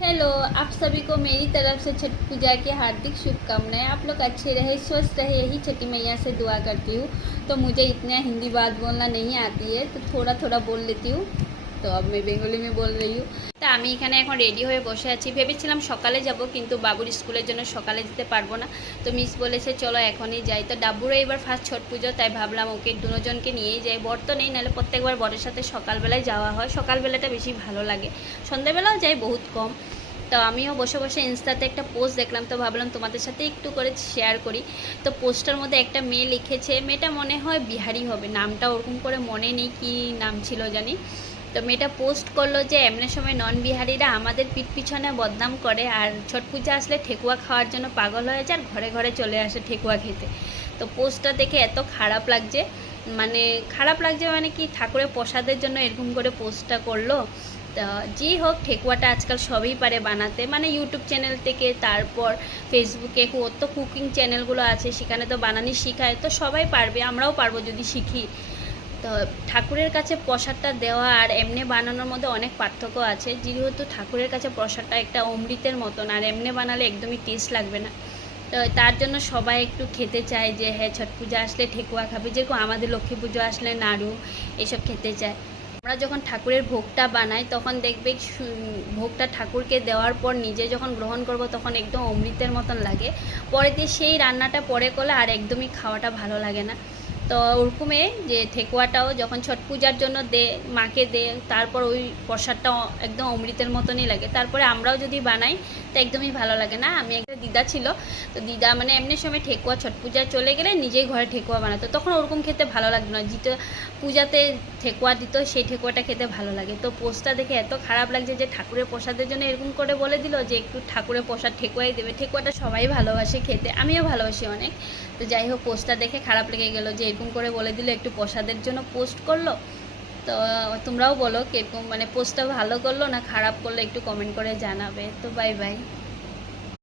Hello, आप सभी को मेरी तरफ से छठ पूजा की हार्दिक शुभकामनाएं। आप लोग अच्छे रहे, स्वस्थ रहे, यही छठी मैया से दुआ करती हूँ। तो मुझे इतना हिंदी बात बोलना नहीं आती है, तो थोड़ा थोड़ा बोल लेती हूँ। তো আমি বেঙ্গলি में बोल रही हूँ। তা আমি এখানে এখন রেডি হয়ে বসে আছি। ভেবেছিলাম সকালে যাব, কিন্তু বাবুর স্কুলের জন্য সকালে যেতে পারবো না। তো মিস বলেছে চলো এখনই যাই। তো ডাব্বুরও এবার ফার্স্ট ছট পুজো, তাই ভাবলাম ওকে দুজনকে নিয়েই যাই। বর তো নেই, নাহলে প্রত্যেকবার বরের সাথে সকালবেলায় যাওয়া হয়। সকালবেলাটা বেশি ভালো লাগে, সন্ধ্যাবেলাও যাই বহুত কম। তো আমিও বসে বসে ইনস্টাতে একটা পোস্ট দেখলাম, তো ভাবলাম তোমাদের সাথে একটু করে শেয়ার করি। তো পোস্টটার মধ্যে একটা মেয়ে লিখেছে, মেয়েটা মনে হয় বিহারি হবে, নামটা ওরকম করে মনে নেই কী নাম ছিল জানি। তো মেয়েটা পোস্ট করলো যে এমনি সময় নন বিহারিরা আমাদের পিঠ পিছনে বদনাম করে, আর ছট পূজা আসলে ঠেকুয়া খাওয়ার জন্য পাগল হয়ে যায়, আর ঘরে ঘরে চলে আসে ঠেকুয়া খেতে। তো পোস্টটা দেখে এত খারাপ লাগছে, মানে কি ঠাকুরের প্রসাদের জন্য এরকম করে পোস্টটা করলো। তা যেই হোক, ঠেকুয়াটা আজকাল সবই পারে বানাতে, মানে ইউটিউব চ্যানেল থেকে, তারপর ফেসবুকে কত কুকিং চ্যানেলগুলো আছে, সেখানে তো বানানি শেখায়, তো সবাই পারবে, আমরাও পারবো যদি শিখি। তো ঠাকুরের কাছে প্রসাদটা দেওয়া আর এমনি বানানোর মধ্যে অনেক পার্থক্য আছে। যেহেতু ঠাকুরের কাছে প্রসাদটা একটা অমৃতের মতন, আর এমনি বানালে একদমই টেস্ট লাগবে না। তো তার জন্য সবাই একটু খেতে চায় যে হ্যাঁ, ছট পূজা আসলে ঠেকুয়া খাবে, যেরকম আমাদের লক্ষ্মী পুজো আসলে নাড়ু এসব খেতে চায়। আমরা যখন ঠাকুরের ভোগটা বানাই, তখন দেখবে ভোগটা ঠাকুরকে দেওয়ার পর নিজে যখন গ্রহণ করব, তখন একদম অমৃতের মতন লাগে। পরে দিয়ে সেই রান্নাটা পরে করলে আর একদমই খাওয়াটা ভালো লাগে না। তো ওরকমে যে ঠেকুয়াটাও যখন ছট পূজার জন্য দে, মাকে দে, তারপর ওই প্রসাদটা একদম অমৃতের মতনই লাগে। তারপরে আমরাও যদি বানাই তো একদমই ভালো লাগে না। আমি একটা দিদা ছিল, তো দিদা মানে এমনি সময় ঠেকুয়া ছট পূজায় চলে গেলে নিজেই ঘরে ঠেকুয়া বানাতো, তখন ওরকম খেতে ভালো লাগতো না। যেটা পূজাতে ঠেকুয়া দিত, সেই ঠেকুয়াটা খেতে ভালো লাগে। তো পোস্টটা দেখে এত খারাপ লাগছে যে ঠাকুরের প্রসাদের জন্য এরকম করে বলে দিল যে একটু ঠাকুরের প্রসাদ ঠেকুয়াই দেবে। ঠেকুয়াটা সবাই ভালোবাসে খেতে, আমিও ভালোবাসি অনেক। তো যাই হোক, পোস্টটা দেখে খারাপ লেগে গেল যে এরকম করে বলে দিল, একটু প্রসাদের জন্য পোস্ট করলো। তো তোমরাও বলো কিরকম, মানে পোস্টটা ভালো করলো না খারাপ করলো, একটু কমেন্ট করে জানাবে। তো বাই বাই।